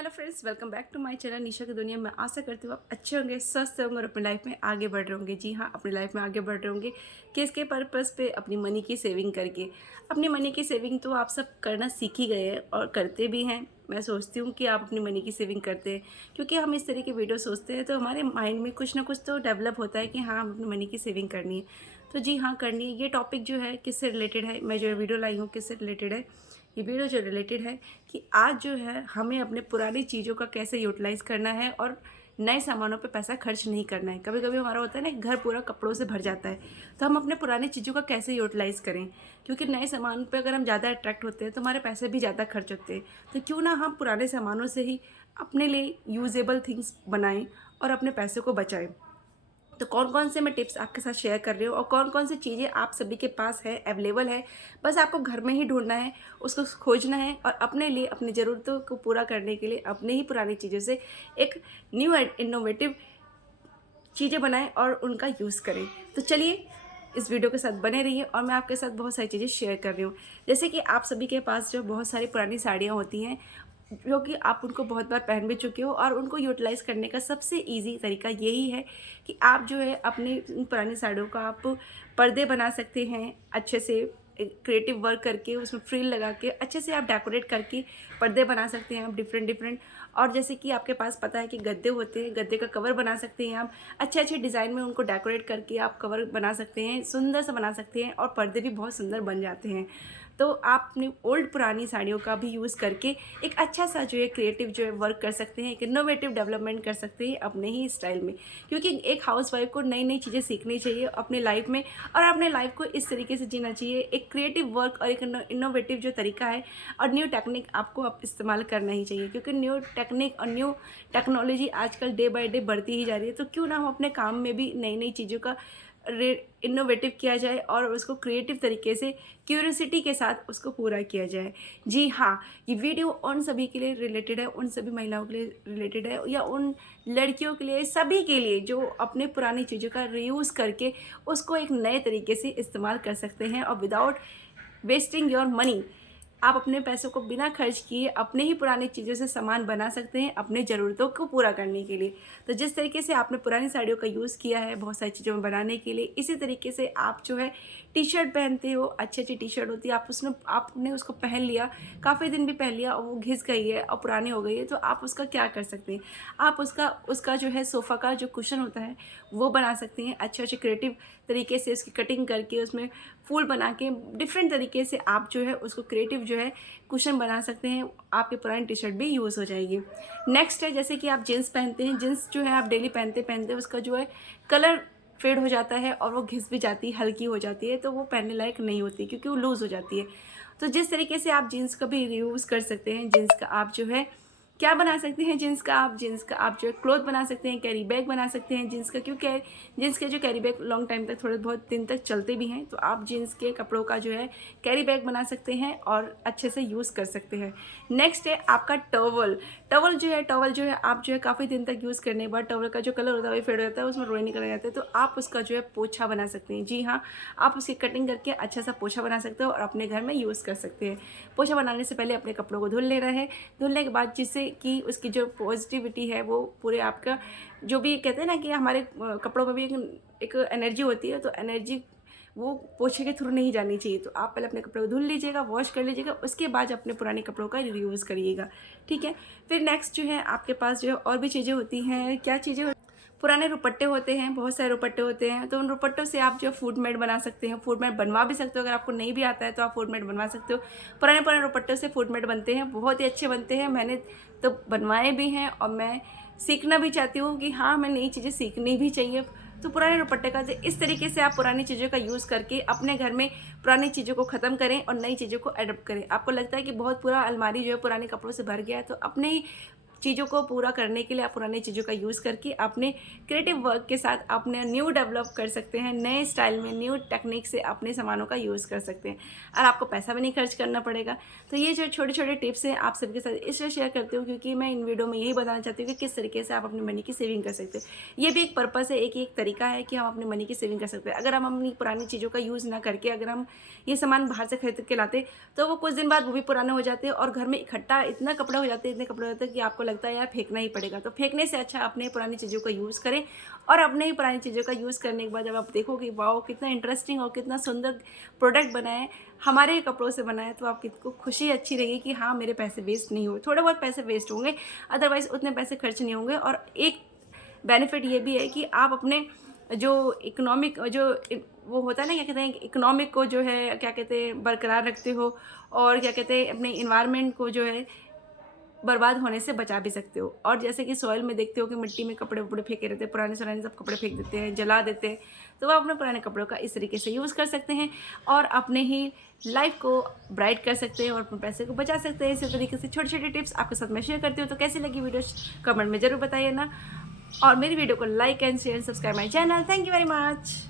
Hello friends, welcome back to my channel Nisha की दुनिया में। आशा करती हूँ आप अच्छे होंगे, स्वस्थ होंगे और अपनी लाइफ में आगे बढ़ रहे होंगे। जी हाँ, अपनी लाइफ में आगे बढ़ रहे होंगे किसके पर्पस पे? अपनी मनी की सेविंग करके। अपनी मनी की सेविंग तो आप सब करना सीख ही गए हैं और करते भी हैं। मैं सोचती हूँ कि आप अपनी मनी की सेविंग करते हैं, क्योंकि हम इस तरह की वीडियो सोचते हैं तो हमारे माइंड में कुछ ना कुछ तो डेवलप होता है कि हाँ, हम अपनी मनी की सेविंग करनी है। तो जी हाँ, करनी है। ये टॉपिक जो है किससे रिलेटेड है, मैं जो वीडियो लाई हूँ किससे रिलेटेड है, ये वीडियो जो रिलेटेड है कि आज जो है हमें अपने पुरानी चीज़ों का कैसे यूटिलाइज़ करना है और नए सामानों पे पैसा खर्च नहीं करना है। कभी कभी हमारा होता है ना, घर पूरा कपड़ों से भर जाता है, तो हम अपने पुरानी चीज़ों का कैसे यूटिलाइज़ करें, क्योंकि नए सामान पे अगर हम ज़्यादा अट्रैक्ट होते हैं तो हमारे पैसे भी ज़्यादा खर्च होते हैं। तो क्यों ना हम पुराने सामानों से ही अपने लिए यूजेबल थिंग्स बनाएं और अपने पैसे को बचाएं। तो कौन कौन से मैं टिप्स आपके साथ शेयर कर रही हूँ और कौन कौन सी चीज़ें आप सभी के पास है, अवेलेबल है। बस आपको घर में ही ढूंढना है, उसको खोजना है और अपने लिए अपनी ज़रूरतों को पूरा करने के लिए अपने ही पुरानी चीज़ों से एक न्यू एंड इनोवेटिव चीज़ें बनाएं और उनका यूज़ करें। तो चलिए इस वीडियो के साथ बने रहिए और मैं आपके साथ बहुत सारी चीज़ें शेयर कर रही हूँ। जैसे कि आप सभी के पास जो बहुत सारी पुरानी साड़ियाँ होती हैं, जो कि आप उनको बहुत बार पहन भी चुके हो, और उनको यूटिलाइज़ करने का सबसे ईजी तरीका यही है कि आप जो है अपनी उन पुरानी साड़ियों का आप पर्दे बना सकते हैं। अच्छे से क्रिएटिव वर्क करके उसमें फ्रिल लगा के अच्छे से आप डेकोरेट करके पर्दे बना सकते हैं आप डिफरेंट डिफरेंट। और जैसे कि आपके पास पता है कि गद्दे होते हैं, गद्दे का कवर बना सकते हैं आप। अच्छे अच्छे डिज़ाइन में उनको डेकोरेट करके आप कवर बना सकते हैं, सुंदर सा बना सकते हैं और पर्दे भी बहुत सुंदर बन जाते हैं। तो आप अपनी ओल्ड पुरानी साड़ियों का भी यूज़ करके एक अच्छा सा जो है क्रिएटिव जो है वर्क कर सकते हैं, एक इनोवेटिव डेवलपमेंट कर सकते हैं अपने ही स्टाइल में। क्योंकि एक हाउसवाइफ को नई नई चीज़ें सीखनी चाहिए अपने लाइफ में और अपने लाइफ को इस तरीके से जीना चाहिए। एक क्रिएटिव वर्क और एक इनोवेटिव जो तरीका है और न्यू टेक्निक आपको अब इस्तेमाल करना ही चाहिए, क्योंकि न्यू टेक्निक और न्यू टेक्नोलॉजी आजकल डे बाय डे बढ़ती ही जा रही है। तो क्यों ना हम अपने काम में भी नई नई चीज़ों का इनोवेटिव किया जाए और उसको क्रिएटिव तरीके से क्यूरियोसिटी के साथ उसको पूरा किया जाए। जी हाँ, ये वीडियो उन सभी के लिए रिलेटेड है, उन सभी महिलाओं के लिए रिलेटेड है या उन लड़कियों के लिए, सभी के लिए जो अपने पुरानी चीज़ों का रीयूज़ करके उसको एक नए तरीके से इस्तेमाल कर सकते हैं और विदाउट वेस्टिंग योर मनी आप अपने पैसों को बिना खर्च किए अपने ही पुरानी चीज़ों से सामान बना सकते हैं अपने ज़रूरतों को पूरा करने के लिए। तो जिस तरीके से आपने पुरानी साड़ियों का यूज़ किया है बहुत सारी चीज़ों में बनाने के लिए, इसी तरीके से आप जो है टी शर्ट पहनते हो, अच्छी अच्छी टी शर्ट होती है, आपने उसको पहन लिया, काफ़ी दिन भी पहन लिया और वो घिस गई है और पुरानी हो गई है, तो आप उसका क्या कर सकते हैं? आप उसका उसका जो है सोफ़ा का जो कुशन होता है वो बना सकते हैं। अच्छे अच्छे क्रिएटिव तरीके से उसकी कटिंग करके उसमें फूल बना के डिफरेंट तरीके से आप जो है उसको क्रिएटिव जो है कुशन बना सकते हैं। आपकी पुरानी टी शर्ट भी यूज़ हो जाएगी। नेक्स्ट है, जैसे कि आप जीन्स पहनते हैं, जीन्स जो है आप डेली पहनते पहनते उसका जो है कलर फेड हो जाता है और वो घिस भी जाती है, हल्की हो जाती है, तो वो पहनने लायक नहीं होती क्योंकि वो लूज़ हो जाती है। तो जिस तरीके से आप जीन्स का भी रीयूज़ कर सकते हैं, जीन्स का आप जो है क्या बना सकते हैं, जीन्स का आप जो है क्लॉथ बना सकते हैं, कैरी बैग बना सकते हैं जीन्स का, क्योंकि जीन्स के जो कैरी बैग लॉन्ग टाइम तक, थोड़े बहुत दिन तक चलते भी हैं। तो आप जीन्स के कपड़ों का जो है कैरी बैग बना सकते हैं और अच्छे से यूज़ कर सकते हैं। नेक्स्ट है आपका टॉवल। टॉवल जो है आप जो है काफ़ी दिन तक यूज़ करने के बाद टॉवल का जो कलर होता है वो फेड हो जाता है, उसमें रोए निकल जाते हैं, तो आप उसका जो है पोछा बना सकते हैं। जी हाँ, आप उसकी कटिंग करके अच्छा सा पोछा बना सकते हो और अपने घर में यूज़ कर सकते हैं। पोछा बनाने से पहले अपने कपड़ों को धुल लेना है, धुलने के बाद जिससे कि उसकी जो पॉजिटिविटी है वो पूरे आपका, जो भी कहते हैं ना कि हमारे कपड़ों में भी एक एनर्जी होती है, तो एनर्जी वो पोछे के थ्रू नहीं जानी चाहिए। तो आप पहले अपने कपड़ों को धुल लीजिएगा, वॉश कर लीजिएगा, उसके बाद अपने पुराने कपड़ों का रीयूज़ करिएगा। ठीक है। फिर नेक्स्ट जो है आपके पास जो है और भी चीज़ें होती हैं। क्या चीज़ें? पुराने रुपट्टे होते हैं, बहुत सारे रुपट्टे होते हैं, तो उन रुपट्टों से आप जो फूड मैट बना सकते हैं, फूड मैट बनवा भी सकते हो। अगर आपको नहीं भी आता है तो आप फूड मैट बनवा सकते हो। पुराने पुराने रुपट्टों से फूड मैट बनते हैं, बहुत ही अच्छे बनते हैं। मैंने तो बनवाए भी हैं और मैं सीखना भी चाहती हूँ कि हाँ, हमें नई चीज़ें सीखनी भी चाहिए। तो पुराने रुपट्टे का इस तरीके से आप पुरानी चीज़ों का यूज़ करके अपने घर में पुरानी चीज़ों को ख़त्म करें और नई चीज़ों को अडॉप्ट करें। आपको लगता है कि बहुत पूरा अलमारी जो है पुराने कपड़ों से भर गया है, तो अपने ही चीज़ों को पूरा करने के लिए आप पुरानी चीज़ों का यूज़ करके अपने क्रिएटिव वर्क के साथ अपने न्यू डेवलप कर सकते हैं, नए स्टाइल में न्यू टेक्निक से अपने सामानों का यूज़ कर सकते हैं और आपको पैसा भी नहीं खर्च करना पड़ेगा। तो ये जो छोटे छोटे टिप्स हैं आप सबके साथ इसलिए शेयर करती हूँ क्योंकि मैं इन वीडियो में यही बताना चाहती हूँ कि किस तरीके से आप अपनी मनी की सेविंग कर सकते हो। ये भी एक पर्पस है, एक तरीका है कि हम अपनी मनी की सेविंग कर सकते हैं। अगर हम अपनी पुरानी चीज़ों का यूज़ ना करके अगर हम ये सामान बाहर से खरीद के लाते तो वो कुछ दिन बाद वो भी पुराने हो जाते हैं और घर में इकट्ठा इतना कपड़े हो जाते हैं, इतने कपड़े हो जाते हैं कि आपको लगता है यार फेंकना ही पड़ेगा, तो फेंकने से अच्छा अपने पुरानी चीज़ों का यूज़ करें। और अपने ही पुरानी चीज़ों का यूज़ करने के बाद जब आप देखोगे वाओ कितना इंटरेस्टिंग और कितना सुंदर प्रोडक्ट बना है, हमारे ही कपड़ों से बना है, तो आपको खुशी अच्छी रहेगी कि हाँ मेरे पैसे वेस्ट नहीं हुए। थोड़े बहुत पैसे वेस्ट होंगे, अदरवाइज़ उतने पैसे खर्च नहीं होंगे। और एक बेनिफिट ये भी है कि आप अपने जो इकोनॉमिक वो होता है ना, क्या कहते हैं, इकोनॉमिक को जो है क्या कहते हैं बरकरार रखते हो, और क्या कहते हैं अपने इन्वायरमेंट को जो है बर्बाद होने से बचा भी सकते हो। और जैसे कि सॉइल में देखते हो कि मिट्टी में कपड़े वपड़े फेंके रहते हैं, पुराने सुराने सब कपड़े फेंक देते हैं, जला देते हैं, तो वो अपने पुराने कपड़ों का इस तरीके से यूज़ कर सकते हैं और अपने ही लाइफ को ब्राइट कर सकते हैं और अपने पैसे को बचा सकते हैं। इसी तरीके से छोटे छोटे टिप्स आपके साथ मैं शेयर करती हूँ। तो कैसी लगी वीडियो कमेंट में ज़रूर बताइए ना, और मेरी वीडियो को like and share subscribe my channel. Thank you very much.